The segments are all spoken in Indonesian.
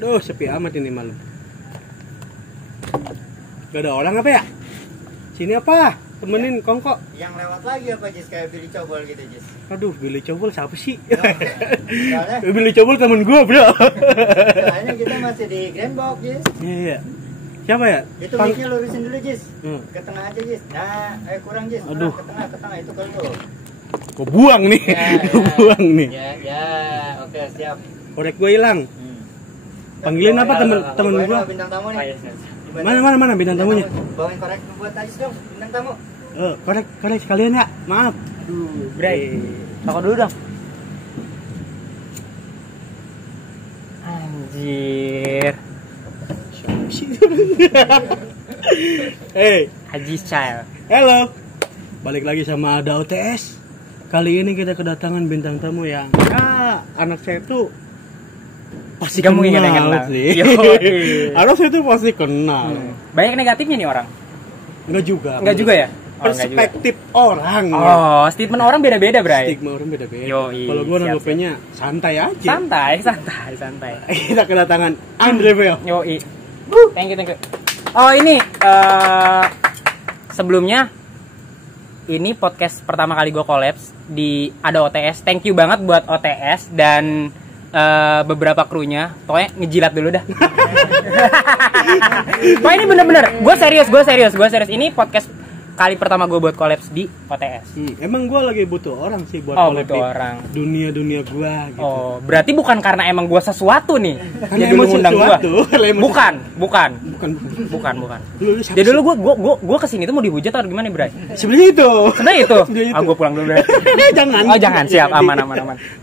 Aduh, sepi amat ini malam. Gak ada orang apa ya? Sini apa? Temenin kongko. Yang lewat lagi apa Jis? Kayak Billy Cobol gitu Jis. Aduh, Billy Cobol siapa sih? Soalnya Billy Cobol temen gua, bro. soalnya kita masih di Grand Box Jis. Iya. Siapa ya? Itu mic-nya lurusin dulu Jis. Ke tengah aja Jis. Nah, kurang Jis. Aduh. Ke tengah itu ke lu. Gua buang nih. Gua buang nih. Ya, oke siap. Korek gua hilang. Panggilin apa temen gua? Bintang tamu nih. Mana bintang tamunya? Bawain korek buat Ajis dong, bintang tamu. Korek sekalian ya. Maaf. Bray. Rokok dulu dong. Anjir. Hey, Ajis Child. halo. Balik lagi sama Ada OTS. Kali ini kita kedatangan bintang tamu yang anak saya tuh pasti Kamu ingat kenal sih. Anak saya tuh pasti kenal. Banyak negatifnya nih orang. Enggak juga. Enggak juga ya? Perspektif orang. Oh, statement orang beda-beda, Bray. Stigma orang beda-beda. Yoi, Kalau gua siap, nanggepinnya santai aja. Santai. Kita kedatangan Andre Bel. Yoi. Thank you. Oh, ini sebelumnya ini podcast pertama kali gue collabs di Ada OTS. Thank you banget buat OTS dan beberapa krunya. Pokoknya ngejilat dulu dah. Pokoknya ini bener-bener. Gue serius. Ini podcast kali pertama gue buat collabs di OTS. Emang gue lagi butuh orang sih buat Oh, collab butuh di orang. dunia gue gitu. Oh, berarti bukan karena emang gue sesuatu nih. Karena Jadi lu emang ngundang gue. sesuatu. Bukan. Bukan. Lu jadi dulu gue kesini tuh mau dihujat atau gimana, Bray? Sebenarnya itu. Ah, gue pulang dulu, Bray. Jangan. Oh, jangan. Siap, aman.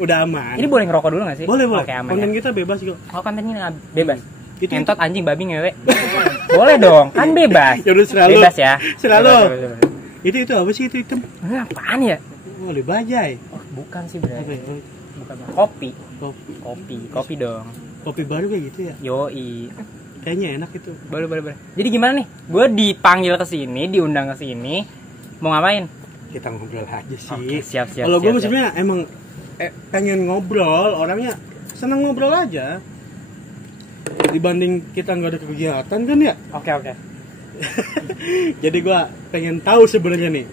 Udah aman. Ini boleh ngerokok dulu gak sih? Boleh. Oke, aman. Konten Ya. kita bebas kok. Oh, kontennya bebas. Itu- Entot, anjing, babi, ngewe. Boleh dong, kan bebas. Ya udah selalu. Bebas ya. Selalu. Bebas. Itu apa sih itu hitam? Apaan ya? Oh, bajai. Oh, bukan sih, Bray. Apa ya? Bukan. Kopi Kopi. dong. Kopi baru kayak gitu ya? Yoi. Kayaknya enak itu. Boleh. Jadi gimana nih? Gue dipanggil ke sini, diundang ke sini. Mau ngapain? Kita ngobrol aja sih. Oke, siap. Kalau gue sebenarnya emang pengen ngobrol, orangnya senang ngobrol aja. Dibanding kita nggak ada kegiatan kan ya. Oke. Jadi gue pengen tahu sebenarnya nih.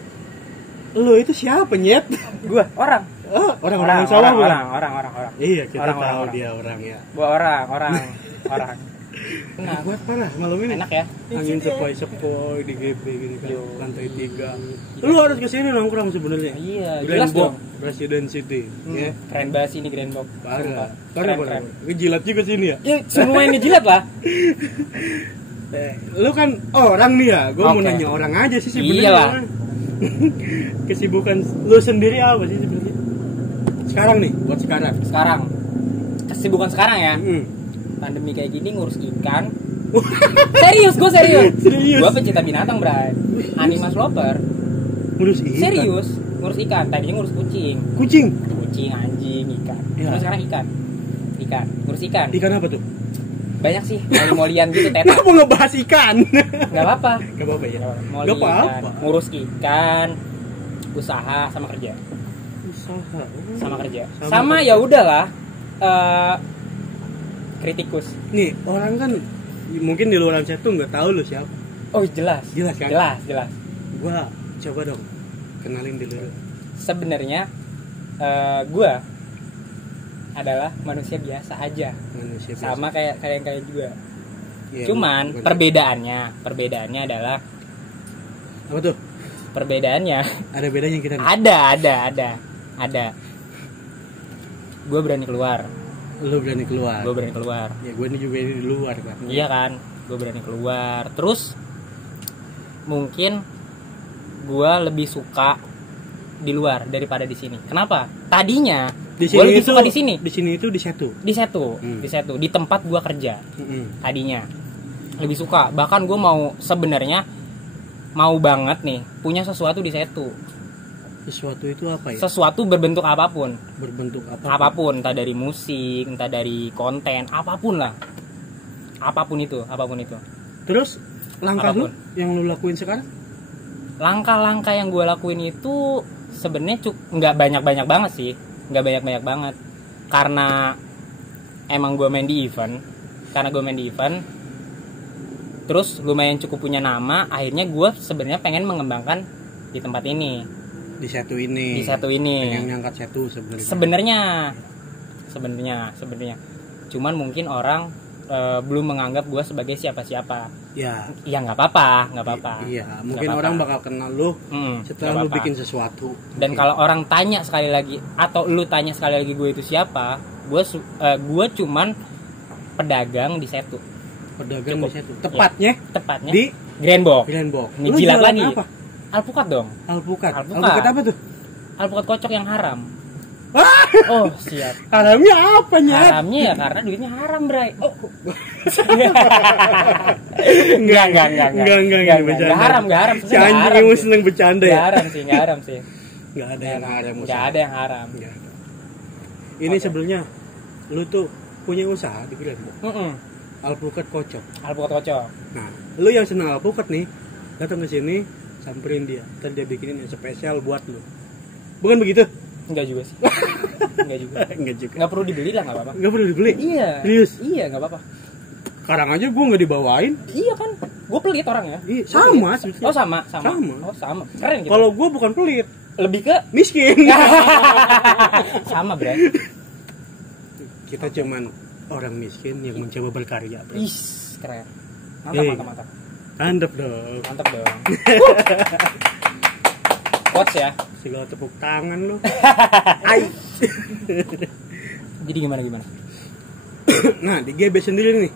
Lu itu siapa, Nyet? Gue orang. Oh, orang sawah bukan? Orang. Iya, kita tahu Orang. dia orang ya. Gua orang. Nah, gue parah malam ini. Enak ya? Angin sepoi di GP gitu kan. Yo. Lantai 3. Lu harus kesini nongkrong sebenarnya. Iya, Grand jelas Box, dong. Resident City, ya. Keren banget sih ini Grand Box. Parah. Keren. Ngejilat juga sini ya. Ya, semua ini jilat lah. Lu kan orang nih ya. Gue mau Oke. nanya orang aja sih sebenarnya. Iyalah. Kesibukan lu sendiri apa sih sebenarnya? Sekarang nih, buat sekarang. Sekarang. Kesibukan sekarang ya. Hmm. Pandemi kayak gini ngurus ikan. Serius, gue serius. Serius? Gue pecinta binatang, Bray. Animal lover. Ngurus ikan. Serius, ngurus ikan. Tadinya ngurus kucing. Kucing. Kucing, anjing, ikan. Ya. Terus sekarang ikan. Ngurus ikan. Ikan apa tuh? Banyak sih, molian gitu, teta. Kenapa ngebahas ikan? Nggak apa-apa. Gak apa-apa ya. Moli Gak ikan, apa-apa. ngurus ikan, usaha sama kerja. Usaha. Sama kerja. Sama ya udahlah. Kritikus. Nih, orang kan mungkin di luar saya tuh nggak tahu lu siapa. Oh, jelas. Jelas kan? Jelas. Gua coba dong kenalin dulu. Sebenarnya gua adalah manusia biasa aja. Manusia biasa. Sama kayak kalian juga. Iya, Cuman bukan. perbedaannya adalah Apa tuh? perbedaannya Ada bedanya kita nih? ada. Gue berani keluar. Lu berani keluar. Gue berani keluar. Ya gue ini juga ini di luar kan. Iya kan, gue berani keluar. Terus mungkin gue lebih suka di luar daripada di sini. Kenapa? Tadinya Di gue lebih suka di sini. Di sini itu di Setu. Di Setu, di tempat gue kerja. Tadinya lebih suka. Bahkan gue mau banget nih punya sesuatu di Setu. Sesuatu itu apa ya? Sesuatu berbentuk apapun. Berbentuk apa? Apapun, entah dari musik, entah dari konten, apapun lah. Apapun itu. Terus langkah Apapun. lu yang lu lakuin sekarang? Langkah-langkah yang gue lakuin itu sebenarnya nggak banyak-banyak banget sih. Nggak banyak-banyak banget. Karena emang gue main di event. karena gue main di event, terus lumayan cukup punya nama, akhirnya gue sebenarnya pengen mengembangkan di tempat ini, di satu ini yang ngangkat satu sebenarnya cuman mungkin orang belum menganggap gue sebagai siapa-siapa. Ya nggak apa-apa. Iya, mungkin orang bakal kenal lu setelah lu bikin sesuatu. Dan kalau orang tanya sekali lagi atau lu tanya sekali lagi gue itu siapa, gue cuman pedagang di Setu. Pedagang Cukup. di Setu. Tepatnya di Grand Box. Ngejilat lagi. Apa? Alpukat dong. Alpukat apa tuh? Alpukat kocok yang haram. Oh siap. Haramnya apa Nyat? Haramnya ya karena duitnya haram, Bray. Oh. Enggak haram. Si anjing emang seneng bercanda ya. Enggak haram sih. Enggak ada yang haram. Ini sebenarnya lu tuh punya usaha di Grand Box. Alpukat kocok. Nah, lu yang senang alpukat nih, datang ke sini, samperin dia. Ntar dia bikinin yang spesial buat lu. Bukan begitu? Enggak juga sih. Enggak juga. Enggak perlu dibeli lah, enggak apa-apa. Enggak perlu dibeli? Iya. Serius? Iya, enggak apa-apa. Sekarang aja gua enggak dibawain. Iya kan? Gua pelit orangnya. Iya, sama. Oh, sama. Oh, sama. Keren gitu. Kalau gua bukan pelit, lebih ke miskin. Sama, Bro. Kita cuman orang miskin yang mencoba berkarya, Bro. Ih, keren. Mantap. Mantap dong. Quotes ya. Segala tepuk tangan lu. Jadi gimana? Nah, di GB sendiri nih.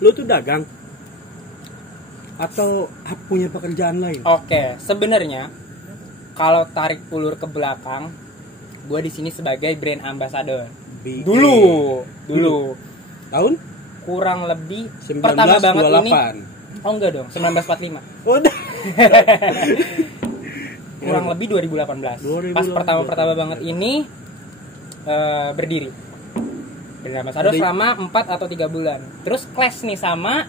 Lu tuh dagang atau punya pekerjaan lain? Oke, sebenarnya kalau tarik ulur ke belakang, gue di sini sebagai brand ambassador. Dulu. Tahun? Kurang lebih 1928. pertama banget ini. Oh enggak dong, 1945. Udah. Kurang lebih 2018. Pas pertama banget ini berdiri. Brand ambassador selama 4 atau 3 bulan. Terus clash nih sama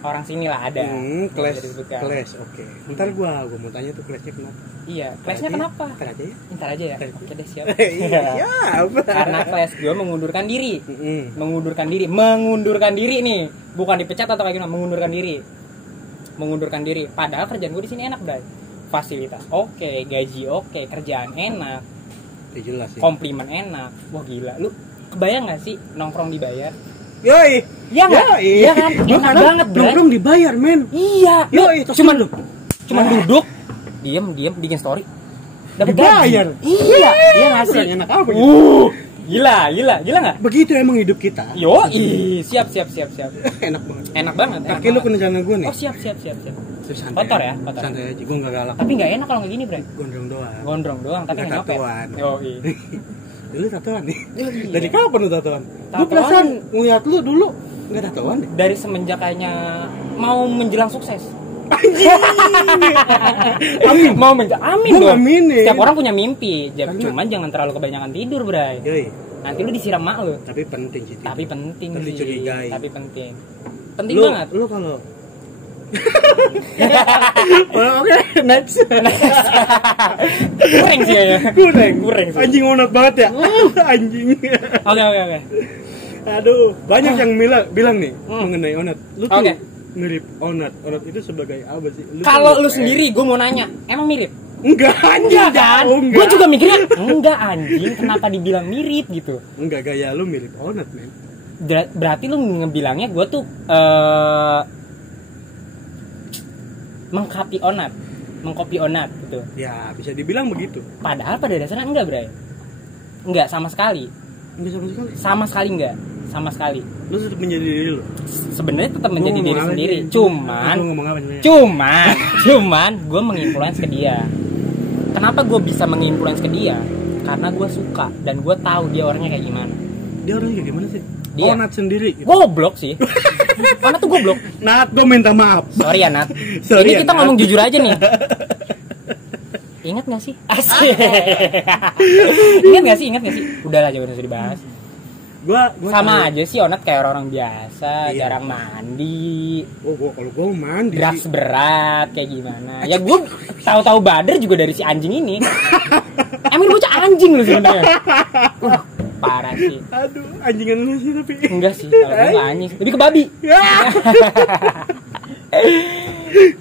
orang sini lah ada. Clash, oke. Ntar gua mau tanya tuh clashnya kenapa? Iya, clashnya kenapa? Ntar aja ya. Oke deh, siap. Siap. Karena clash gue mengundurkan diri. Mengundurkan diri nih. Bukan dipecat atau kayak gimana, mengundurkan diri. Padahal kerjaan gue di sini enak, Bray. Fasilitas oke, gaji oke, kerjaan enak. Ya jelas sih. Komplimen enak. Wah gila, lu kebayang gak sih nongkrong dibayar? Yoi. Iya enggak? Iya kan? Enak banget, Bray. Nongkrong dibayar, men. Iya. Yoi, cuman duduk, diam bikin story. Dapat dibayar. Iya enggak sih? Enak apa gitu? Gila enggak? Begitu emang hidup kita. Siap. Enak banget. Kaki lu kena celana gue nih. Oh, siap. Kotor ya? Santai aja, gue enggak galak. Tapi enggak enak kalau enggak gini, Bray. Gondrong doang, tapi enggak tatoan. Lu tatoan nih? Iya. Dari kapan lu tatoan? Gue perasaan ngeliat lu dulu enggak tatoan deh. Dari semenjak kayaknya mau menjelang sukses. Amin. Amin dong. Aminin. Setiap orang punya mimpi, cuman jangan terlalu kebanyakan tidur, Bray. Yoi. Nanti lu disiram mak lu. Tapi penting sih. Dicurigai. Tapi penting banget. Lu kalau Oke, next. Kurang sih ya. Kurang sih. Anjing onat banget ya. Anjing. Oke. Aduh, banyak yang bilang nih mengenai onat. Lu tuh mirip onat. Onat itu sebagai apa sih? Kalau lu sendiri, gue mau nanya, emang mirip? Enggak anjing kan? Gue juga mikirnya enggak anjing, kenapa dibilang mirip gitu? Enggak, gaya lu mirip onat, men. Berarti lu ngebilangnya gue tuh mengkopi onat gitu. Ya, bisa dibilang begitu. Padahal pada dasarnya enggak, Bray. Enggak sama sekali. Sama sekali. Lu tetap menjadi diri lu. Sebenarnya tetap menjadi diri sendiri. Cuman gue menginfluence ke dia. Kenapa gue bisa menginfluence ke dia? Karena gue suka dan gue tahu dia orangnya kayak gimana. Dia orangnya kayak gimana sih? Dia Onat sendiri gitu. Goblok sih. Onat tuh goblok. Nat, gue minta maaf. Sorry ya, Nat. Ini kita ngomong jujur aja nih. Ingat gak sih? Asik. Ingat gak sih? Udahlah, jangan usah dibahas. Gua sama aja sih Onat kayak orang biasa, jarang mandi. Kalau gue mandi. Drugs berat kayak gimana? Ya gue tahu-tahu bader juga dari si anjing ini. Emang bocah anjing lu sebenarnya. parah sih. Aduh, anjingan lu sih tapi. Enggak sih, kalau gue nggak anjing, lebih ke babi.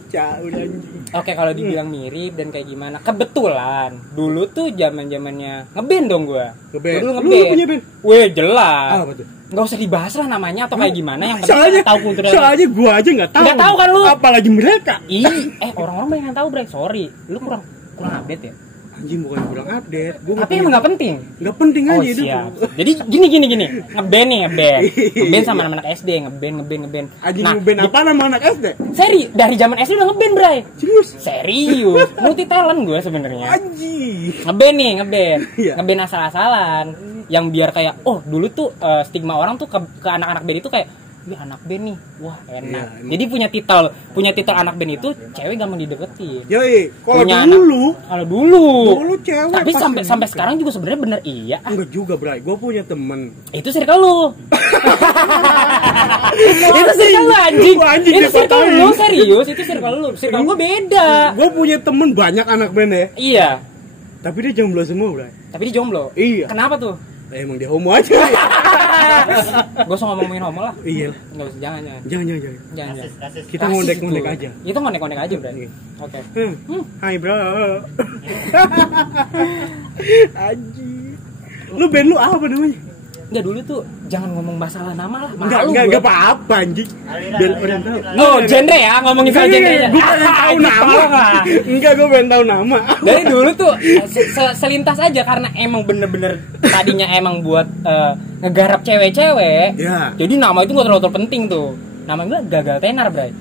Jauh anjing. Oke, kalau dibilang mirip dan kayak gimana, kebetulan dulu tuh zamannya ngeband dong gue. Dulu ngeband. Lu punya band? Weh, jelas. Apa tuh? Nggak usah dibahas lah namanya atau kayak gimana, yang soalnya tahu kulturnya. Soalnya gue aja nggak tahu. Nggak tahu kan lu? Apalagi mereka. Orang-orang banyak yang tahu, Bre. Sorry, lu kurang update ya. Anjing, bukan kurang update. Tapi emang nggak penting. Nggak penting aja itu. Siap. Jadi gini. Ngeband nih, ngeband sama anak SD, ngeband. Anjing, ngeband apa nama anak SD? Dari zaman SD udah ngeband, Bray. Serius. Multi talent gue sebenarnya. Anjing. Ngeband. Iya. Ngeband asal-asalan. Yang biar kayak, dulu tuh stigma orang tuh ke anak-anak band itu kayak, wih, anak band nih, wah enak. Ya, jadi punya titel anak band itu cewek gampang dideketin. Yoi, kalau dulu cewek. Tapi sampai sekarang juga sebenarnya bener iya. Enggak juga, Bray. Gue punya temen. Itu circle lu. Itu circle lu, anjing. Itu circle lu, serius. Itu circle lu. Circle gue beda. Gue punya temen banyak anak band ya. Iya. Tapi dia jomblo semua, Bray. Tapi dia jomblo. Iya. Kenapa tuh? Emang dia homo aja. Gue usah ngomongin homo lah. Iya. Enggak usah, jangan. Kita ngondek-ngondek aja. Itu ngondek-ngondek aja, Bro. Oke. Hai, Bro. Anjing. Lu band lu apa namanya? Enggak, dulu tuh jangan ngomong masalah nama lah. Enggak apa-apa, anjing. Biar orang tahu. Genre ya, ngomongin soal genre ya. Gue pengen tahu nama. Enggak, gue pengen tahu nama. Dari dulu tuh selintas aja karena emang bener-bener tadinya emang buat ngegarap cewek-cewek. Ya. Jadi nama itu enggak terlalu penting tuh. Nama gue Gagal Tenar, Bray.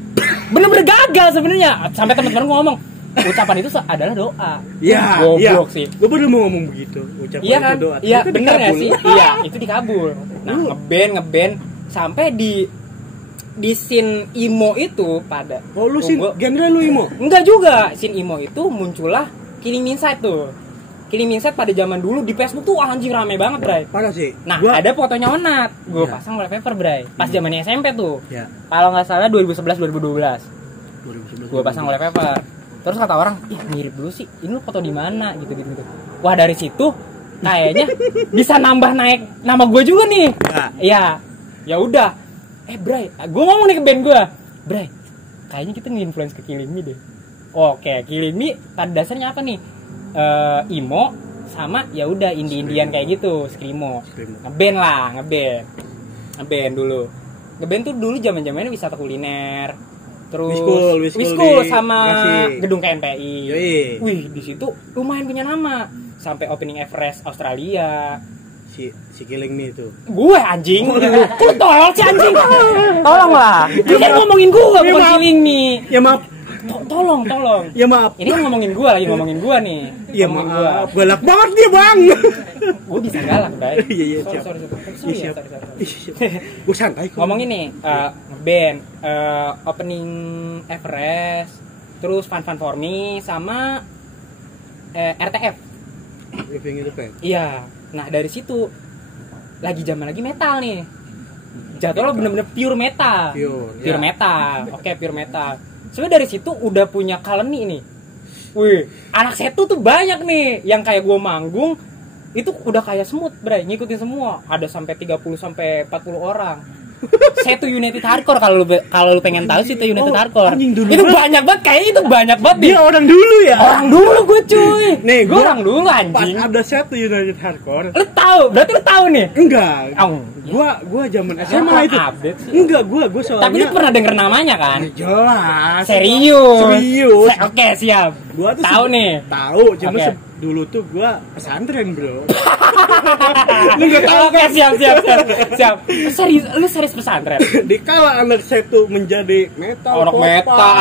Bener-bener gagal sebenarnya. Sampai teman-teman gue ngomong, ucapan itu adalah doa. Iya. Goblok sih. Gue baru mau ngomong begitu. Ucapan itu doa. Iya, bener ya sih. Iya, itu dikabul. Nah, ngeband sampai di scene emo itu pada. Oh, lu genre lu emo? Enggak juga. Scene emo itu muncullah Killing Inside tuh. Killing Inside pada zaman dulu di Facebook tuh anjing rame banget, Bray. Parah sih. Nah, ada fotonya Onat. Gue pasang wallpaper, Bray. Pas zamannya SMP tuh. Iya. Kalau nggak salah 2011 2012. Gue pasang wallpaper. Terus kata orang, ih mirip dulu sih. Ini lu foto di mana gitu. Wah, dari situ kayaknya bisa nambah naik nama gue juga nih. Iya. Ya udah. Bray, gue ngomong nih ke band gue. Bray, kayaknya kita nge-influence ke Killing Me deh. Oke, Killing Me pada dasarnya apa nih? Emo sama ya udah indie-indian kayak gitu, screamo. Ngeband dulu. Ngeband tuh dulu zaman-zamannya wisata kuliner. Terus Wiskul sama gedung KNPI. Yoi. Wih, di situ lumayan punya nama. Sampai opening Everest Australia. Si Killing Me itu. Gue anjing. Kok tolol sih anjing. Tolonglah. Ini kan ngomongin gue bukan Killing Me. Ya maaf. Tolong. Ya maaf. Ini kan ngomongin gue nih. Ya maaf. Galak banget dia, Bang. Gue bisa galak, Bray. Iya, sorry. Gue santai kok. Ngomongin nih, band, opening Everest, terus Fun For Me sama RTF. Iya. Nah, dari situ lagi metal nih. Jatuhnya bener-bener pure metal. Pure metal. Oke, pure metal. Sebenarnya dari situ udah punya kaleni nih. Wih, anak setu tuh banyak nih yang kayak gue manggung itu udah kayak semut, Bray, ngikutin semua. Ada sampai 30 sampai 40 orang. Setu United Hardcore kalau lu pengen tahu sih itu United Hardcore. Itu banyak banget, kayak itu banyak banget. Dia orang dulu ya. Orang dulu gue cuy. Nih, gue orang dulu anjing. Pas ada Setu United Hardcore. Lu tahu? Berarti lu tahu nih? Enggak. Gua zaman SMA itu. Enggak, gua soalnya. Tapi lu pernah denger namanya kan? Jelas. Serius. Oke, siap. Gua tuh tahu nih. Tahu, cuma dulu tuh gua pesantren, Bro. Lu enggak tahu. Oke, siap. Lu serius pesantren? Dikala anak Setu menjadi metal,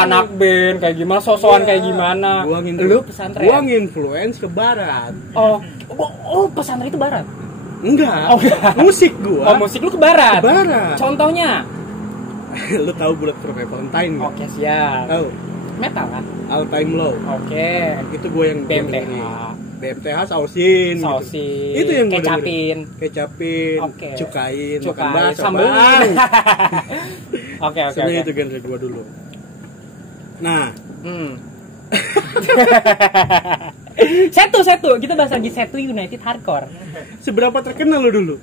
anak band kayak gimana, sosokan kayak gimana. Lu pesantren. Gua nginfluence ke barat. Oh, pesantren itu barat? Enggak. Musik gua. Musik lu ke barat. Contohnya? Lu tahu Bullet for My Valentine nggak? Oke, siap. Tahu. Metal kan? All Time Low. Oke. Itu gue yang BMTH sausin. Itu yang gue kecapin. Okay. Cukain. Makan bakso. Sambelin. Oke. Sebenarnya itu genre gue dulu. Nah. Setu. Kita bahas lagi Setu United Hardcore. Seberapa terkenal lo dulu?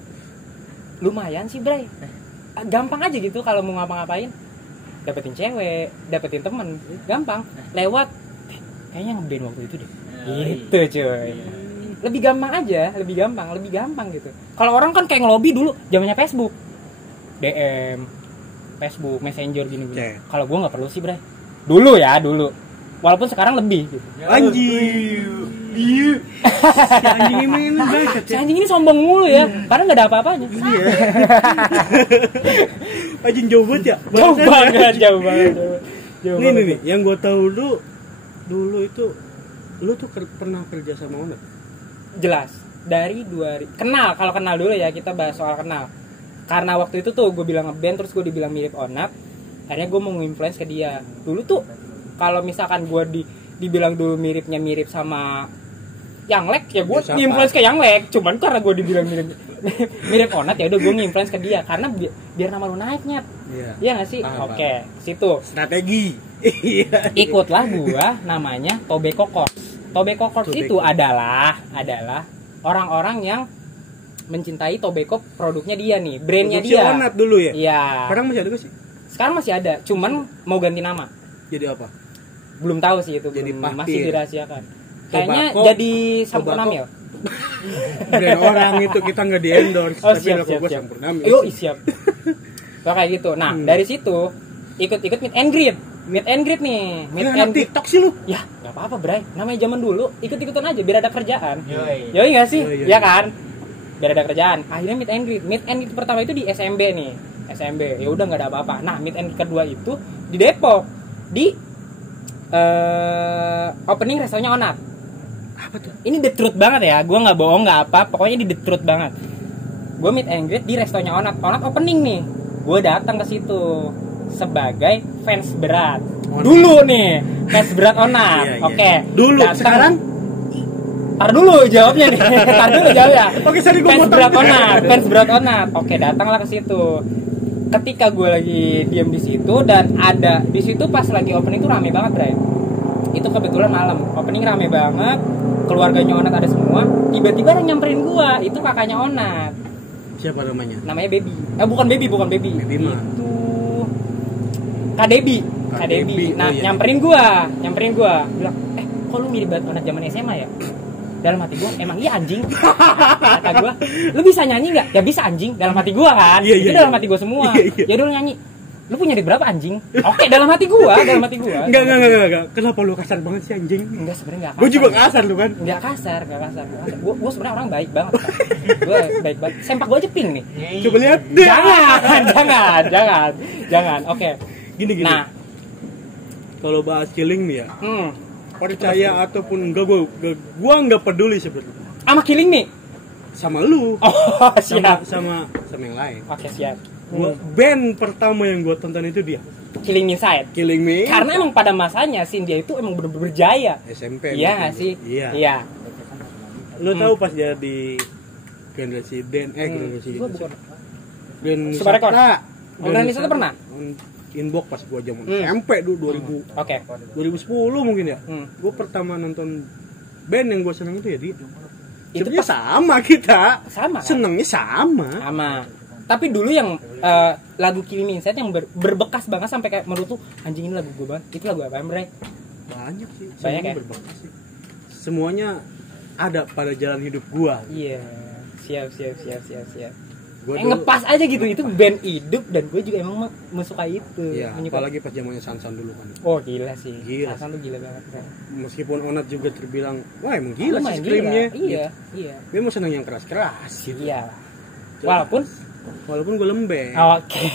Lumayan sih, Bray. Gampang aja gitu kalau mau ngapa-ngapain. Dapetin cewek, dapetin temen, gampang. Lewat kayaknya ngeband waktu itu deh. Gitu, cuy. Lebih gampang aja, lebih gampang gitu. Kalau orang kan kayak ngelobi dulu zamannya Facebook. DM, Facebook, Messenger gini. Kalau gua enggak perlu sih, Bray. Dulu. Walaupun sekarang lebih gitu. Anjing. Iya. Si anjing ini banget. Si anjing ini sombong mulu ya. Karena enggak ada apa-apanya. Iya. Anjing jauh banget ya. Jauh banget. Nih, yang gua tahu dulu itu lu tuh pernah kerja sama Onat? Jelas. Dari kalau kenal dulu ya, kita bahas soal kenal. Karena waktu itu tuh gue bilang ngeband, terus gue dibilang mirip Onat. Akhirnya gue mau nge-influence ke dia. Dulu tuh kalau misalkan gue dibilang dulu mirip sama Yanglek, ya gue nge-influence ke Yanglek. Cuman karena gue dibilang mirip Onat, ya udah gue nge-influence ke dia. Karena biar nama lu naik, Nyet. Iya nggak sih? Oke, situ. Strategi. Ikutlah gue namanya Tobacco Corps. Tobacco Corps itu adalah orang-orang yang mencintai tobacco produknya dia nih, brandnya dia. Onat dulu ya? Iya. Sekarang masih ada gak sih? Sekarang masih ada, cuman mau ganti nama. Jadi apa? Belum tahu sih itu, jadi masih dirahasiakan. Kayaknya jadi Sampurnamil. Brand orang itu kita nggak di endorse, tapi siap. Sampurnamil. Siap. So, kayak gitu. Nah, dari situ ikut meet and greet. Meet and greet nih. Meet and TikTok sih lu. Ya, enggak apa-apa, Bray. Namanya zaman dulu, ikut-ikutan aja biar ada kerjaan. Yoi enggak sih? Iya kan? Biar ada kerjaan. Akhirnya meet and greet. Meet and greet pertama itu di SMB nih. SMB. Ya udah enggak ada apa-apa. Nah, meet and greet kedua itu di Depok. Di opening restonya Onat. Apa tuh? Ini the truth banget ya. Gua enggak bohong, enggak apa. Pokoknya ini the truth banget. Gua meet and greet di restonya Onat. Onat opening nih. Gua datang ke situ sebagai fans berat. Dulu nih, fans berat Onat. Iya. Oke. Dulu, datang. Sekarang? Tar dulu jawabnya nih. Tar dulu jawabnya. Oke, sorry gue fans berat Onat. Oke, datanglah ke situ. Ketika gue lagi diam di situ dan ada di situ pas lagi opening itu rame banget, Bray. Itu kebetulan malam. Opening rame banget. Keluarganya Onat ada semua. Tiba-tiba ada nyamperin gue. Itu kakaknya Onat. Siapa namanya? Namanya Baby. Bukan Baby. Baby mah. Kak Debi. Nah, nyamperin gua. Bilang, kok lu mirip banget Onat zaman SMA ya? Dalam hati gua, emang iya anjing. Kata gua, lu bisa nyanyi nggak? Ya bisa anjing. Dalam hati gua kan. Itu dalam hati gua semua. Ya udah nyanyi. Lu punya adik berapa anjing? Oke, dalam hati gua. Enggak. Kenapa lu kasar banget sih anjing? Enggak, sebenarnya enggak kasar. Gua juga kasar lu kan? Enggak kasar. Gua sebenarnya orang baik banget. Gua baik banget. Sempak gua aja pink nih. Coba lihat. Jangan. Oke. Gini. Nah, kalau bahas killing nih ya. Percaya ataupun enggak, gua enggak peduli sebenarnya. Sama killing nih? Sama lu. Oh, siap. Sama yang lain. Oke, siap. Band pertama yang gue tonton itu dia Killing Me. Karena emang pada masanya scene dia itu emang bener-bener berjaya. SMP. Iya nggak sih? Iya. Lo tahu pas dia di generasi generasi Band Nusantara. Band Nusantara pernah? Inbox pas gue zaman SMP dulu 2000. Oke. 2010 mungkin ya. Gue pertama nonton band yang gue seneng itu ya dia. Itu sama kita. Sama. Senengnya sama. Tapi dulu yang lagu Killing Me Inside yang berbekas banget sampai kayak menurut tuh anjing ini lagu gue banget. Itu lagu apa, Bray? Banyak sih. Banyak ya? Berbekas sih. Semuanya ada pada jalan hidup gua. Iya. Siap. Ngepas aja gitu. Itu band hidup dan gue juga emang menyukai itu. Iya. Apalagi pas zamannya Sansan dulu kan. Oh, gila sih. Sansan tuh gila banget kan. Meskipun Onat juga terbilang, wah emang gila sih screamnya. Iya. Dia mau seneng yang keras-keras gitu. Iya. Walaupun gue lembek. Oke.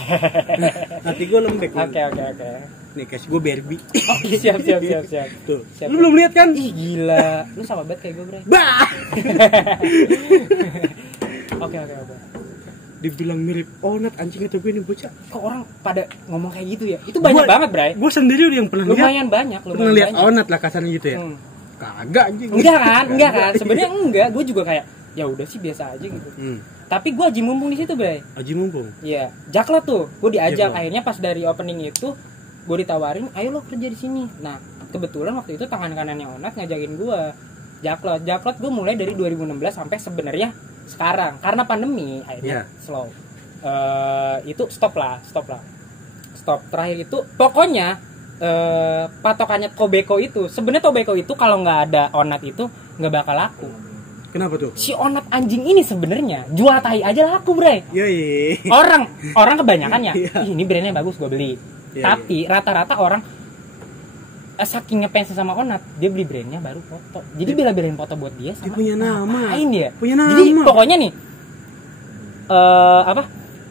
Hati gue lembek. Oke. Nih cash gue Barbie. Oke, siap. Tuh. Lu belum lihat kan? Ih, gila. Lu sama banget kayak gue, Bray. Bah. Oke. Dibilang mirip Onat anjing itu gue nih bocah. Kok orang pada ngomong kayak gitu ya? Itu banyak banget, Bray. Gue sendiri udah yang pernah lihat. Lumayan banyak. Lihat Onat lah kasarnya gitu ya. Kagak anjing. Enggak kan? Sebenarnya enggak. Gue juga kayak ya udah sih biasa aja gitu. Tapi gue aji mumpung di situ, Bray. Aji mumpung. Iya, Jakla tuh. Gue diajak akhirnya pas dari opening itu gue ditawarin, "Ayo lo kerja di sini." Nah, kebetulan waktu itu tangan kanannya Onat ngajakin gue. Jaklot gue mulai dari 2016 sampai sebenarnya sekarang karena pandemi akhirnya slow. Itu stop terakhir itu pokoknya patokannya Tobacco itu sebenarnya Tobacco itu kalau nggak ada Onat itu nggak bakal laku. Kenapa tuh? Si Onat anjing ini sebenarnya jual tai aja laku, Bray. Orang kebanyakan ya ini brandnya bagus gue beli. Tapi rata-rata orang saking ngefans sama Onat dia beli brandnya baru foto. Jadi bela-belain foto buat dia sama dia punya nama. Punya nama. Jadi pokoknya nih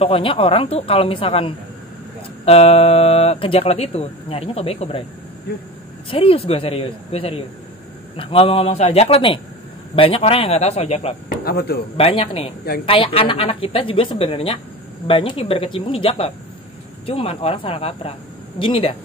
pokoknya orang tuh kalau misalkan ke Jaklot itu nyarinya Tobacco, Bray. Serius. Nah, ngomong-ngomong soal Jaklot nih, banyak orang yang nggak tahu soal Jaklot. Apa tuh? Banyak nih. Kayak anak-anak kita juga sebenarnya banyak yang berkecimpung di Jaklot. Cuman orang salah kaprah. Gini dah,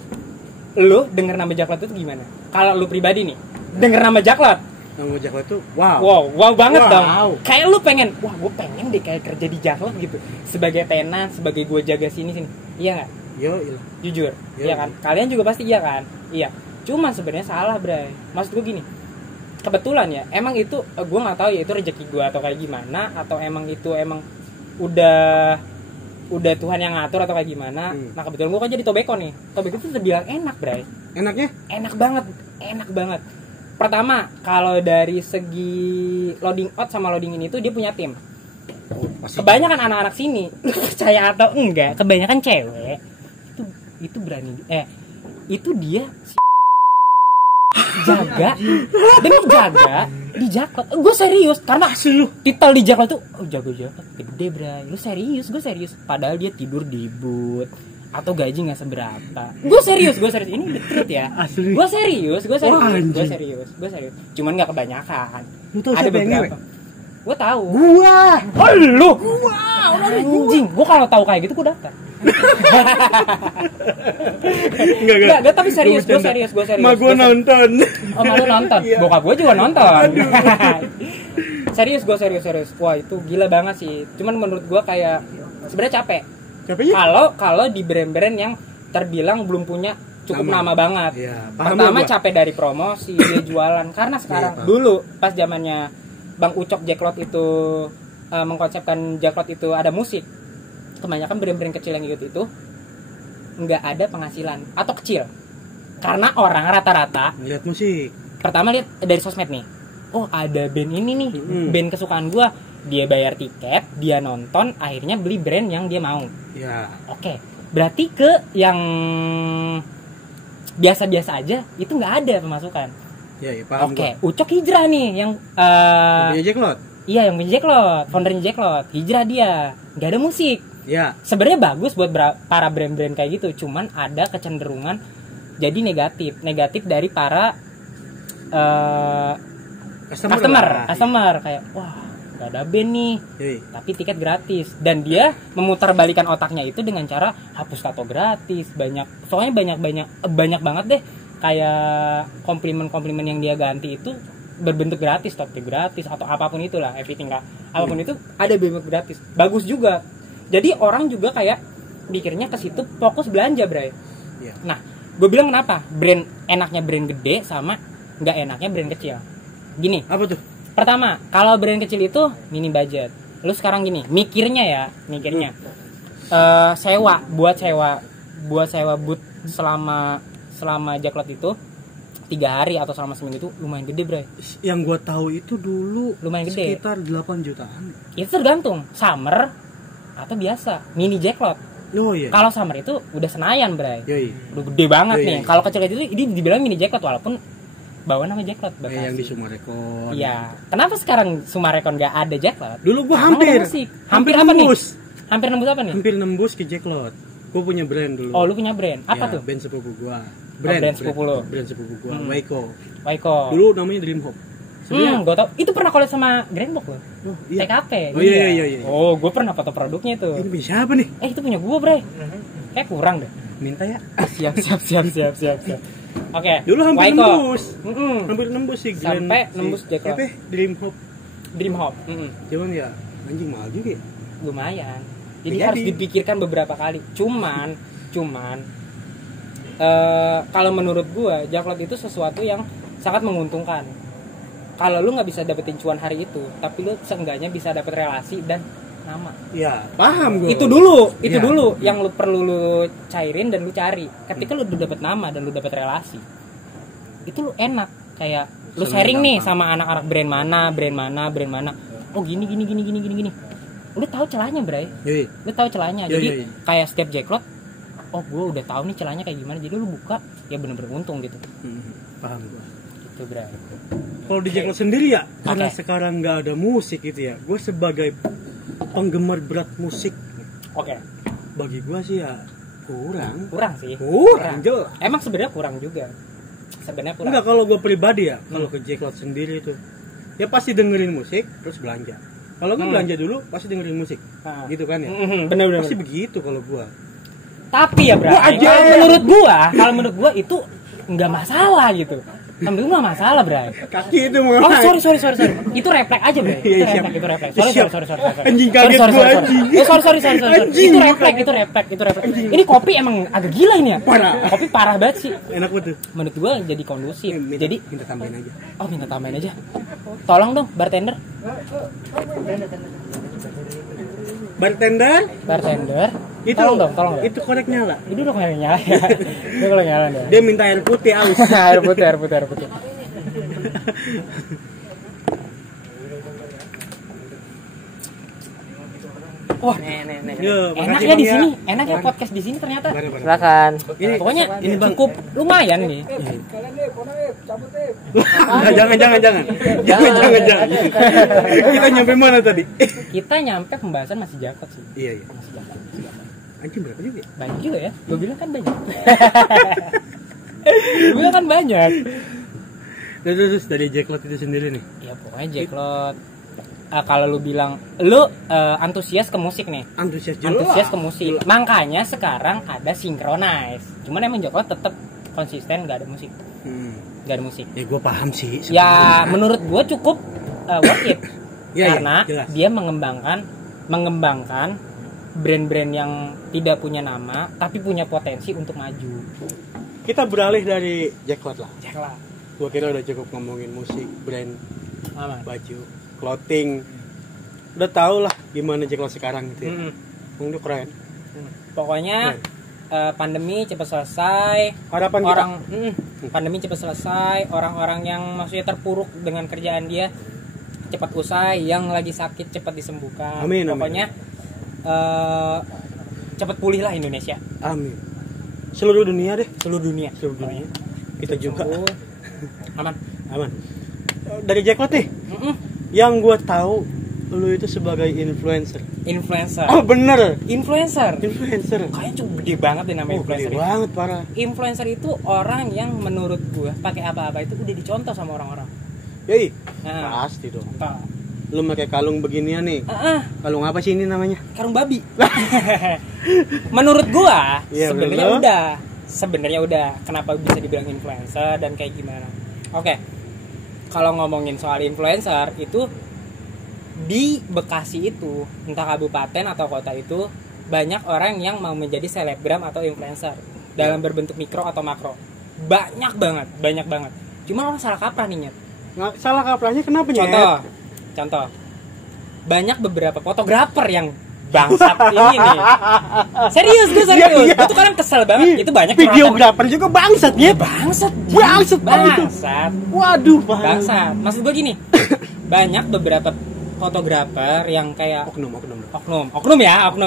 lu denger nama Jaklot itu gimana? Kalau lu pribadi nih, denger nama Jaklot. Nama Jaklot itu wow banget dong. Kayak lu pengen, gue pengen deh kayak kerja di Jaklot gitu. Sebagai tenan, sebagai gue jaga sini. Iya nggak? Iya. Jujur, iya kan? Kalian juga pasti iya kan? Iya. Cuman sebenarnya salah, Bray. Maksud gue gini. Kebetulan ya, emang itu gue nggak tahu ya itu rezeki gue atau kayak gimana, atau emang udah Tuhan yang ngatur atau kayak gimana. Nah kebetulan gue kan jadi Tobacco nih. Tobacco itu terbilang enak, Bray. Enaknya? Enak banget. Pertama, kalau dari segi loading out sama loading in itu dia punya tim. Kebanyakan anak-anak sini, percaya atau enggak, kebanyakan cewek itu berani. Itu dia jaga di Jaklot. Gue serius karena titel di Jaklot tuh jago gede, Bray. Lu serius, gue serius. Padahal dia tidur di booth atau gaji nggak seberapa. Gue serius. Ini betul ya. Gue serius. Cuman nggak kebanyakan. Ada beberapa. Gue tahu. Lu. Anjing. Gue kalau tahu kayak gitu gue daftar. Enggak, tapi serius, gue serius. Ma gue nonton. Oh, malu nonton. Bokap gue juga nonton. Serius. Wah, itu gila banget sih. Cuman menurut gue kayak sebenarnya capek. Kalau di brand-brand yang terbilang belum punya cukup nama banget. Pertama capek dari promosi, dia jualan. Karena sekarang dulu pas zamannya Bang Ucok Jaklot itu mengkonsepkan Jaklot itu ada musik. Kebanyakan brand-brand kecil yang gitu itu nggak ada penghasilan atau kecil karena orang rata-rata lihat musik. Pertama lihat dari sosmed nih, oh ada band ini nih, band kesukaan gua, dia bayar tiket, dia nonton, akhirnya beli brand yang dia mau. Oke. Berarti ke yang biasa-biasa aja itu nggak ada pemasukan. Paham. Oke. Ucok hijrah nih yang punya Jaklot. Iya, yang punya Jaklot, foundernya Jaklot, hijrah dia, nggak ada musik. Sebenarnya bagus buat para brand-brand kayak gitu, cuman ada kecenderungan jadi negatif dari para customer kayak wah nggak ada band nih, tapi tiket gratis, dan dia memutarbalikkan otaknya itu dengan cara hapus tato gratis, soalnya banyak banget deh kayak komplimen yang dia ganti itu berbentuk gratis, topi gratis atau apapun itulah, everything apapun itu ada bentuk gratis, bagus juga. Jadi orang juga kayak pikirnya ke situ fokus belanja, Bray. Nah, gue bilang kenapa enaknya brand gede sama nggak enaknya brand kecil. Gini. Apa tuh? Pertama, kalau brand kecil itu mini budget. Lu sekarang gini, mikirnya. Sewa booth selama Jaklot itu 3 hari atau selama seminggu itu lumayan gede, Bray. Yang gue tahu itu dulu lumayan gede. Sekitar 8 jutaan. Itu tergantung summer atau biasa mini Jaklot. Kalau summer itu udah Senayan, Bray. Udah gede banget nih. Kalau kecil itu ini dibilang mini Jaklot walaupun bawa nama Jaklot Bekasi. Yang di Sumarekon. Iya. Kenapa sekarang Sumarekon nggak ada Jaklot? Dulu gua hampir apa nembus. Hampir nembus apa nih? Hampir nembus ke Jaklot. Gua punya brand dulu. Oh, lu punya brand. Apa tuh? Brand sepupu gua. Brand sepupu lo. Brand sepupu gua. Waiko. Dulu namanya Dream Hop. Gue tau. Itu pernah collab sama Grandbox loh. TKP. Iya. Oh, gue pernah foto produknya itu. Ini punya siapa nih? Itu punya gue, Bre. Kayak kurang deh. Minta ya. Siap. Oke. Dulu hampir nembus sih. Sampai nembus Jaklot. Dream Hop. Cuman ya anjing mahal juga ya. Lumayan. Jadi harus dipikirkan beberapa kali. Cuman kalau menurut gue Jaklot itu sesuatu yang sangat menguntungkan. kalau lu nggak bisa dapetin cuan hari itu, tapi lu seenggaknya bisa dapet relasi dan nama. Iya, paham gue. Itu dulu yang lu perlu lu cairin dan lu cari. Ketika lu udah dapet nama dan lu dapet relasi, itu lu enak. Kayak lu sharing nih sama anak-anak brand mana. Oh gini. Lu tahu celahnya, Bray. Lu tahu celahnya. Jadi kayak setiap Jacklot, oh gue udah tahu nih celahnya kayak gimana. Jadi lu buka ya bener-bener untung gitu. Paham gue. Gitu, Bray. Kalau di Jacklot sendiri ya, karena sekarang nggak ada musik gitu ya. Gue sebagai penggemar berat musik, bagi gue sih ya kurang sih. Jelas. Emang sebenarnya kurang juga. Enggak, kalau gue pribadi ya, kalau ke Jacklot sendiri itu ya pasti dengerin musik terus belanja. Kalau gue belanja dulu pasti dengerin musik, gitu kan ya. Bener-bener. Pasti begitu kalau gue. Tapi ya bro, kalau menurut gue itu nggak masalah gitu. Menurut gue nggak masalah, Bray. Kaki itu mau. Oh sorry. Itu refleks aja, Bray. Itu refleks. Sorry. Anjing kaget gue anjing. Sorry. Itu refleks. Ini kopi emang agak gila ini ya. Parah. Kopi parah banget sih. Enak betul. Menurut gue jadi kondusif. Jadi minta tambahin aja. Oh, minta tambahin aja. Tolong dong, bartender. Itu tolong dong. Itu korek nyala. Itu udah korek nyala ya. Itu korek nyala ya. Dia minta air putih aus. air putih. Wah, nih. Enak ya di sini. Enak ya podcast di sini ternyata. Silakan. Pokoknya ini cukup lumayan nih. Jangan. Kita nyampe mana tadi? Kita nyampe pembahasan masih Jacklot sih. Iya. Anjing berapa juga? Banyak juga ya. Gue bilang kan banyak. Terus dari Jacklot itu sendiri nih. Ya pokoknya Jacklot. Kalau lu bilang lu antusias ke musik nih. Antusias ke musik. Makanya sekarang ada Synchronize. Cuman emang Jacklot tetap konsisten nggak ada musik. Nggak ada musik. Ya gue paham sih. Sebenernya. Ya menurut gue cukup worth it. Karena dia mengembangkan brand-brand yang tidak punya nama tapi punya potensi untuk maju. Kita beralih dari Jacklot lah. Gua kira udah cukup ngomongin musik, brand, baju, clothing. Udah tau lah gimana Jacklot sekarang gitu ya. Udah keren. Pokoknya pandemi cepat selesai. Harapan pandemi cepat selesai. Orang-orang yang maksudnya terpuruk dengan kerjaan dia cepat usai. Yang lagi sakit cepat disembuhkan. Amin. Pokoknya cepat pulih lah Indonesia. Amin. Seluruh dunia. Kita juga. Aman. Dari Jacklot nih. Yang gue tahu lu itu sebagai influencer. Oh bener. Influencer. Kayaknya cukup gede banget nih nama influencer. Gede banget parah. Influencer itu orang yang menurut gue pakai apa-apa itu udah dicontoh sama orang-orang. Yoi. Pasti dong. Lu pakai kalung beginian nih. Kalung apa sih ini namanya? Kalung babi. Menurut gua sebenarnya udah kenapa bisa dibilang influencer dan kayak gimana. Oke. Kalau ngomongin soal influencer itu di Bekasi itu, entah kabupaten atau kota itu banyak orang yang mau menjadi selebgram atau influencer dalam berbentuk mikro atau makro. Banyak banget. Cuma orang salah kaprah nih, Nyet. Salah kaprahnya kenapa, Nyet? Contoh, banyak beberapa fotografer yang bangsat ini nih. Serius. Gue tuh kadang kesel banget. Itu banyak videografer juga bangsat ya. Bangsat. Waduh, bangsat. Maksud gue gini, banyak beberapa fotografer yang kayak oknum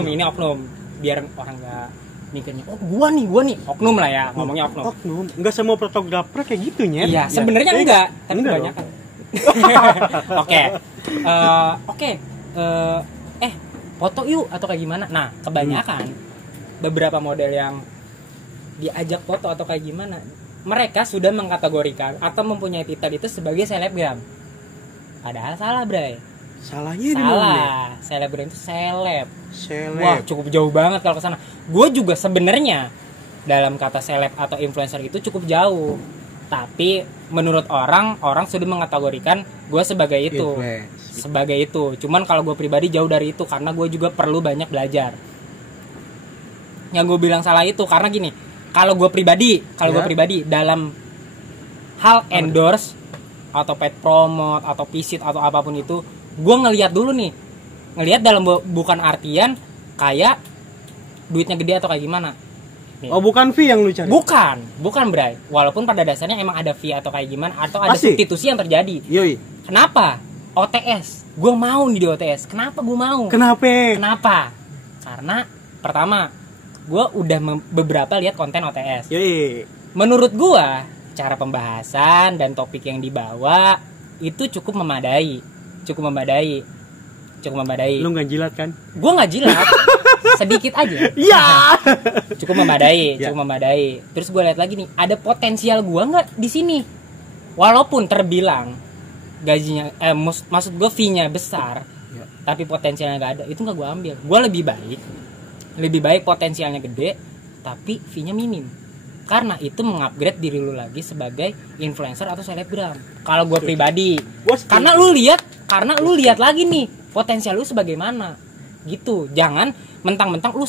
ini oknum. Biar orang nggak mikirnya, oh gua nih oknum lah ya, ngomongnya oknum. Enggak semua fotografer kayak gitu Nyet. Iya, sebenarnya enggak, tapi banyak kan. Oke. Foto yuk atau kayak gimana. Nah kebanyakan beberapa model yang diajak foto atau kayak gimana, mereka sudah mengkategorikan atau mempunyai titel itu sebagai selebgram. Padahal salah, Bray. Salahnya di mana? Selebgram itu seleb. Wah cukup jauh banget kalau kesana. Gue juga sebenarnya dalam kata seleb atau influencer itu cukup jauh. Tapi menurut orang sudah mengkategorikan gue sebagai itu. Cuman kalau gue pribadi jauh dari itu karena gue juga perlu banyak belajar. Yang gue bilang salah itu karena gini, kalau gue pribadi dalam hal endorse atau paid promote atau visit atau apapun itu, gue ngelihat dulu nih. Ngelihat dalam bukan artian kayak duitnya gede atau kayak gimana. Nih. Oh, bukan fee yang lu cari? Bukan Bray. Walaupun pada dasarnya emang ada fee atau kayak gimana, atau ada substitusi yang terjadi. Yoi. Kenapa? OTS. Gue mau nih di OTS. Kenapa gue mau? Kenapa? Karena pertama, gue udah beberapa lihat konten OTS. Yoi. Menurut gue, cara pembahasan dan topik yang dibawa itu cukup memadai. Lu nggak jilat kan? Gue nggak jilat. Sedikit aja. Iya. Cukup memadai. Terus gue lihat lagi nih, ada potensial gue nggak di sini? Walaupun terbilang gajinya, maksud gue fee-nya besar, tapi potensialnya nggak ada, itu nggak gue ambil. Gue lebih baik potensialnya gede, tapi fee-nya minim. Karena itu mengupgrade diri lu lagi sebagai influencer atau selebgram. Kalau gue pribadi, karena lu lihat lagi nih potensial lu sebagaimana gitu. Jangan mentang-mentang lu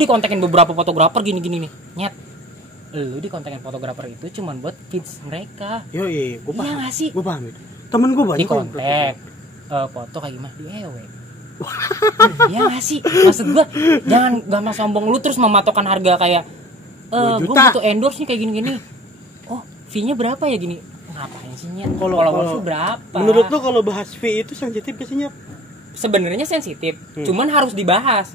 dikontekin beberapa fotografer gini nih. Nyet, lu dikontekin fotografer itu cuman buat feeds mereka. Iya, gue paham. Iya nggak sih? Gue paham itu. Temen gue banyak dikontek foto kayak gimana di ewe. Iya nggak sih? Maksud gue jangan gampang sombong lu terus mematokkan harga kayak gue butuh endorse nih kayak gini. Oh, fee-nya berapa ya gini? Ngapain sih Nyet? Kalau berapa? Menurut lu kalau bahas fee itu sensitif gak sih Nyet? Sebenarnya sensitif, cuman harus dibahas.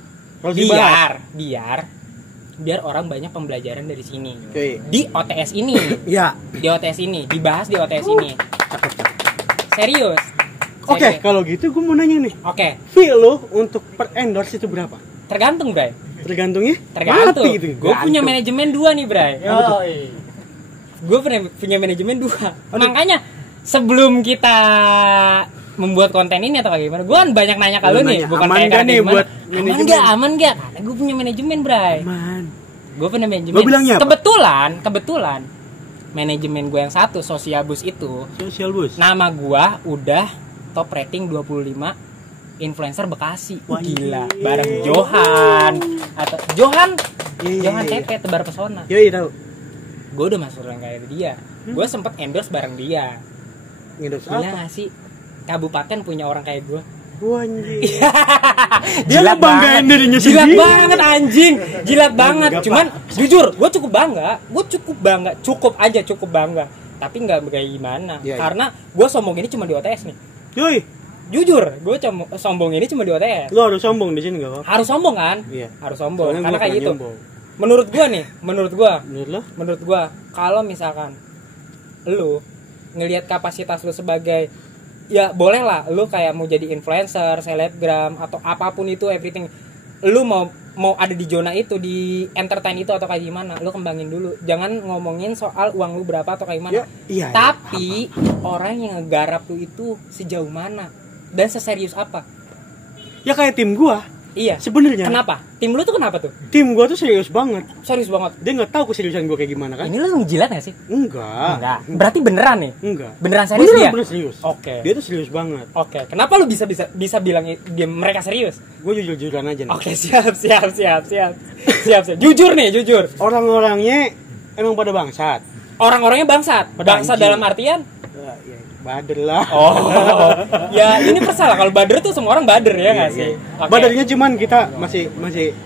Biar orang banyak pembelajaran dari sini. Okay. Di OTS ini. Iya. Di OTS ini, dibahas di OTS ini. Serius. Oke, kalau gitu gue mau nanya nih. Oke. Fee lo untuk per endorse itu berapa? Tergantung, Bray. Tergantung. Gue punya manajemen 2 nih, Bray. Gue punya manajemen 2. Makanya sebelum kita membuat konten ini atau kayak gimana, gue kan banyak nanya ke lu nih, bukan kayak nih buat aman gak? Karena gue punya manajemen, Bray. Gue punya manajemen. Gue bilangnya kebetulan manajemen gue yang satu, Social Bus itu. Nama gue udah top rating 25 influencer Bekasi. Gila, bareng Johan TP Tebar Pesona. Iya, tahu. Gue udah masuk orang kayak dia. Gue sempet endorse bareng dia. Endorse apa? Gak sih? Kabupaten punya orang kayak gue. Anjing. Dia banggain dirinya sendiri. Jilat banget anjing. Jilat banget. Cuman jujur, gue cukup bangga. Cukup bangga. Tapi nggak bagaimana. Karena gue sombong ini cuma di OTS nih. Yoi. Jujur, gue sombong ini cuma di OTS. Lo harus sombong di sini nggak apa? Harus sombong kan? Iya. Harus sombong. Karena kayak gitu. Menurut gue, kalau misalkan lu ngelihat kapasitas lu sebagai, ya boleh lah lu kayak mau jadi influencer, selebgram atau apapun itu, everything lu mau ada di zona itu, di entertain itu atau kayak gimana, lu kembangin dulu. Jangan ngomongin soal uang lu berapa atau kayak gimana. Tapi orang yang ngegarap lu itu sejauh mana dan seserius apa? Ya kayak tim gua. Iya. Sebenarnya. Kenapa? Tim lu tuh kenapa tuh? Tim gua tuh serius banget. Dia nggak tahu keseriusan gua kayak gimana kan? Ini lu ngejilat nggak sih? Enggak. Berarti beneran nih? Enggak. Beneran serius dia? Beneran serius. Oke. Dia tuh serius banget. Oke. Kenapa lu bisa bilang mereka serius? Gua jujur-jujuran aja nih. Oke, siap. Jujur. Orang-orangnya emang pada bangsat. Orang-orangnya bangsat. Bangsat dalam artian? Bader lah. Ya ini persalah kalau bader tuh semua orang bader ya nggak sih? Okay. Badernya cuman kita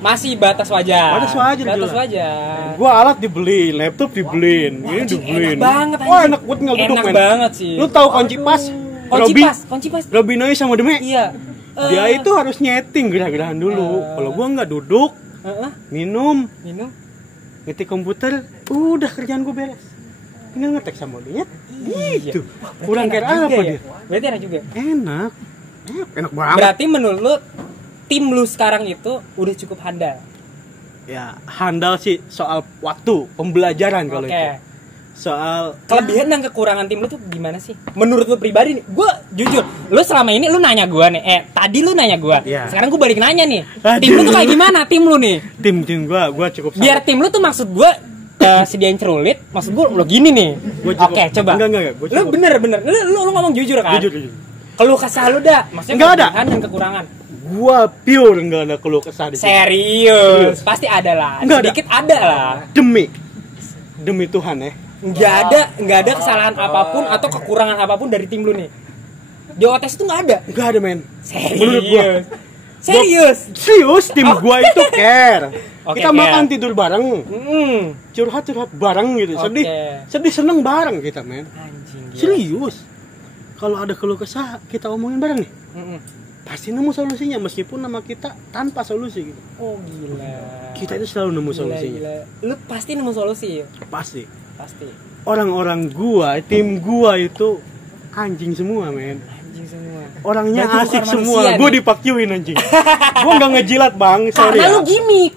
masih batas wajar. Batas wajar. Gua alat dibeliin, laptop dibeliin, ini dibeliin. Enak banget. Enak buat tinggal duduk. Enak banget sih. Lu tahu kunci pas? Kunci pas. Robby Noise sama Deme. Iya. Dia itu harus nyeting gerah-gerahan dulu. Kalau gua nggak duduk, minum, ngetik komputer, udah kerjaan gua beres. Tinggal ngetek sama dia. Gitu. Kurang kayak apa dia? Berarti enak juga. Enak banget. Berarti menurut lu tim lu sekarang itu udah cukup handal. Ya, handal sih soal waktu, pembelajaran kalau itu. Soal kelebihan dan kekurangan tim lu tuh gimana sih? Menurut lu pribadi nih, gue jujur, lu selama ini lu nanya gue nih, tadi lu nanya gue, sekarang gue balik nanya nih, tim lu tuh kayak gimana tim lu nih? Tim gue cukup. Biar tim lu tuh maksud gue sediain cerulit, maksud gue lo gini nih. Oke, coba. Enggak. Lu bener. Lu ngomong jujur kan? Jujur. Keluh kesah lu dah, maksudnya enggak ada dan kekurangan. Gua pure enggak ada keluh kesah di sini. Serius. Pasti ada lah. Sedikit ada lah. Demi Tuhan nggak ada kesalahan apapun atau kekurangan apapun dari tim lu nih. Di OTS itu nggak ada men. Serius tim gua itu care. Kita care. Makan tidur bareng, curhat bareng gitu, sedih seneng bareng kita men. Anjing, serius. Kalau ada keluh kesah kita omongin bareng nih, pasti nemu solusinya meskipun nama kita tanpa solusi gitu. Oh gila. Kita itu selalu nemu solusinya. Lu pasti nemu solusi ya? Pasti. Orang-orang tim gua itu anjing semua men. Orangnya berarti asik semua. Gue dipakyuin anjing. Gue nggak ngejilat bang, sorry. Karena lu gimmick.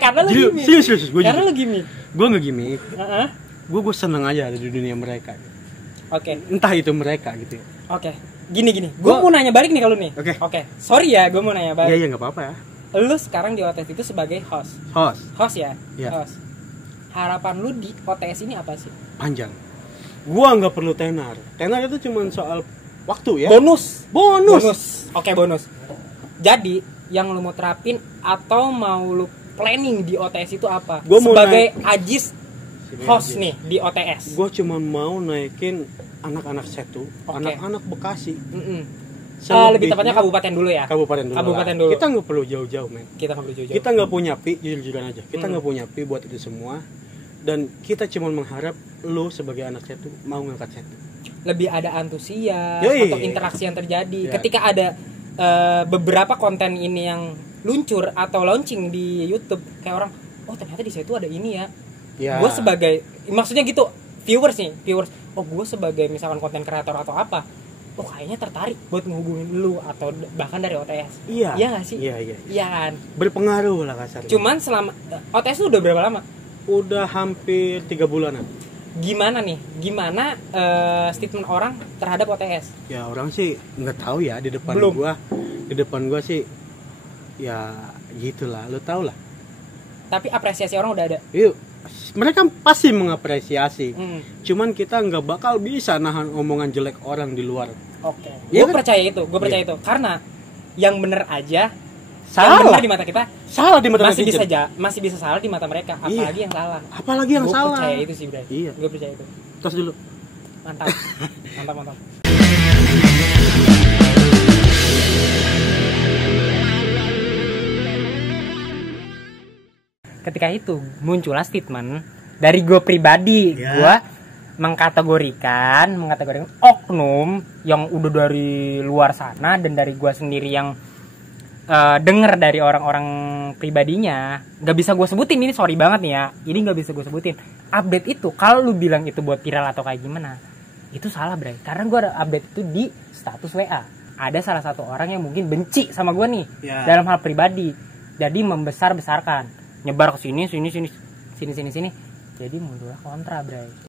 Karena lu gimmick. Serius. Karena lu gimmick. Gue nggak gimmick. Gue seneng aja ada di dunia mereka. Oke. Entah itu mereka gitu. Oke. Gini. Gue mau nanya balik nih kalau nih. Oke. Sorry ya, gue mau nanya balik. Iya nggak apa-apa ya. Lu sekarang di OTS itu sebagai host ya. Iya. Host. Harapan lu di OTS ini apa sih? Panjang. Gue nggak perlu tenar. Tenar itu cuma soal waktu ya. Bonus. Oke, bonus. Jadi yang lu mau terapin atau mau lu planning di OTS itu apa? Gua sebagai Ajis host nih di OTS. Gue cuma mau naikin anak-anak Setu, anak-anak Bekasi. Lebih tepatnya kabupaten dulu ya. Kabupaten dulu. Kita nggak perlu jauh-jauh men. Kita nggak punya pi, jujur-jujuran aja. Kita nggak punya pi buat itu semua. Dan kita cuma mengharap lu sebagai anak Setu mau ngangkat Setu. Lebih ada antusias atau interaksi yang terjadi ketika ada beberapa konten ini yang luncur atau launching di YouTube, kayak orang ternyata di situ ada ini ya. Gue sebagai maksudnya gitu viewers gue sebagai misalkan konten kreator atau apa, kayaknya tertarik buat ngehubungin lu atau bahkan dari OTS. Iya nggak sih? Iya kan, berpengaruh lah kasarnya. Cuman selama OTS itu udah berapa lama? Udah hampir 3 bulanan. Gimana statement orang terhadap OTS? Ya orang sih nggak tahu ya di depan gua sih ya gitulah, lo tau lah. Tapi apresiasi orang udah ada. Yuk, mereka pasti mengapresiasi. Cuman kita nggak bakal bisa nahan omongan jelek orang di luar. Oke. Gue percaya itu karena yang bener aja. Salah. Yang benar di mata kita, salah di mata masih bisa salah di mata mereka, apalagi yang salah. Apalagi yang salah. Gue percaya itu sih, Bray. Iya. Gue percaya itu. Tos dulu. Mantap. Ketika itu muncullah statement dari gue pribadi, gue mengkategorikan oknum yang udah dari luar sana dan dari gue sendiri yang denger dari orang-orang pribadinya. Gak bisa gue sebutin, ini sorry banget nih ya, ini gak bisa gue sebutin. Update itu kalau lu bilang itu buat viral atau kayak gimana, itu salah Bray. Karena gue ada update itu di status WA. Ada salah satu orang yang mungkin benci sama gue nih dalam hal pribadi, jadi membesar-besarkan, nyebar ke sini. Jadi muncullah kontra Bray.